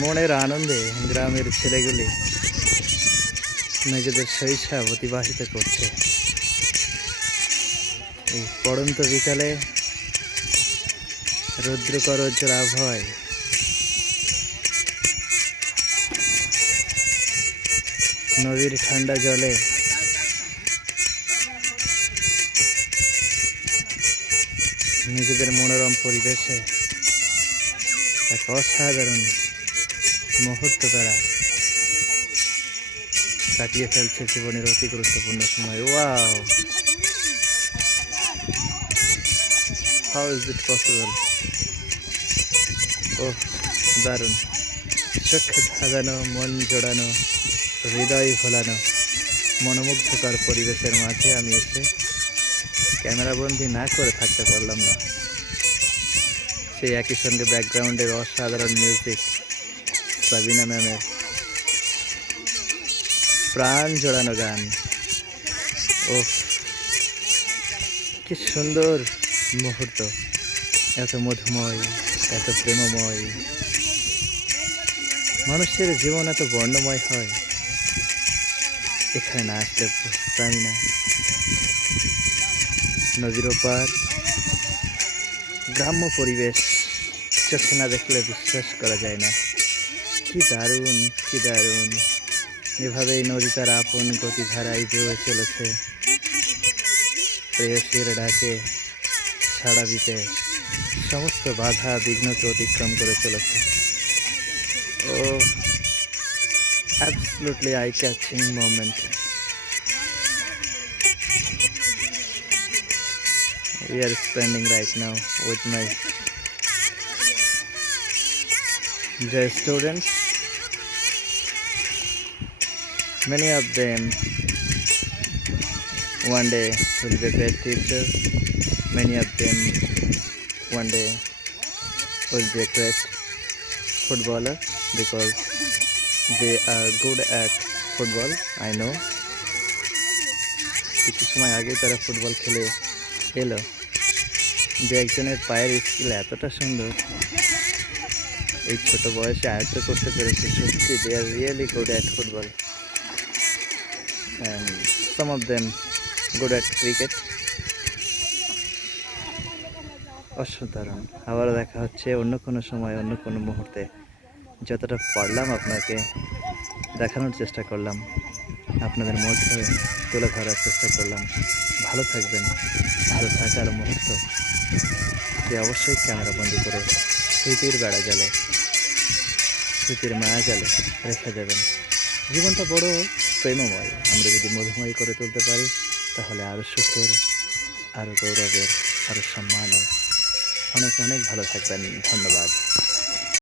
মনের আনন্দে গ্রামের ছেলেগুলি নিজেদের শৈশব অতিবাহিত করছে। এই পড়ন্ত বিকালে রৌদ্রকরজ্জর আবহাওয়ায় নদীর ঠান্ডা জলে নিজেদের মনোরম পরিবেশে এক অসাধারণ মুহূর্ত তারা কাটিয়ে ফেলছে জীবনের অতি গুরুত্বপূর্ণ সময়। Wow! How is it possible oh দারুণ। চোখ ধাঁধানো, মন জোড়ানো, হৃদয় ভোলানো, মনোমুগ্ধকর পরিবেশের মাঝে আমি এসে ক্যামেরাবন্দি না করে থাকতে পারলাম না। সেই একই সঙ্গে ব্যাকগ্রাউন্ডের অসাধারণ মিউজিক সাবিনা ম্যামের প্রাণ জোড়ানো গান। ও কি সুন্দর মুহূর্ত। এত মধুময়, এত প্রেমময়। মানুষের জীবন এত বর্ণময় হয়। এখানে না আসলে বুঝতামই না। নদীর ওপার, গ্রাম্য পরিবেশ, চোখে না দেখলে বিশ্বাস করা যায় না। কি দারুণ কি দারুণ। এভাবেই নদী তার আপন গতিধারায় বয়ে চলেছে। প্রেয়সীর ডাকে সাড়া দিতে সমস্ত বাধা বিঘ্নকে অতিক্রম করে চলেছে। ও absolutely eye catching moment we are spending right now with my the students many of them one day will be great teacher many of them one day will be great footballer because they are good at football i know কিছু সময় আগে তারা football খেলে এলো যে একজনের পায়ের skill এতটা সুন্দর এই ছোট বয়সে আয়ত্ত করতে পেরেছে। সত্যি they are really good at football some of them good at cricket অসাধারণ। আবারও দেখা হচ্ছে অন্য কোনো সময়, অন্য কোনো মুহূর্তে। যতটা পারলাম আপনাকে দেখানোর চেষ্টা করলাম। আপনাদের মধ্যে তুলে ধরার চেষ্টা করলাম। ভালো থাকবেন। ভালো থাকার মুহূর্ত। যে অবশ্যই ক্যামেরা বন্দি করে স্মৃতির বেড়া জালে স্মৃতির মায়া জালে রেখে দেবেন। জীবনটা বড় প্রেমময়। আমরা যদি মধুময় করে তুলতে পারি, তাহলে আরও সুখের আরও গৌরবের আরও সম্মানের। অনেক অনেক ভালো থাকবেন। ধন্যবাদ।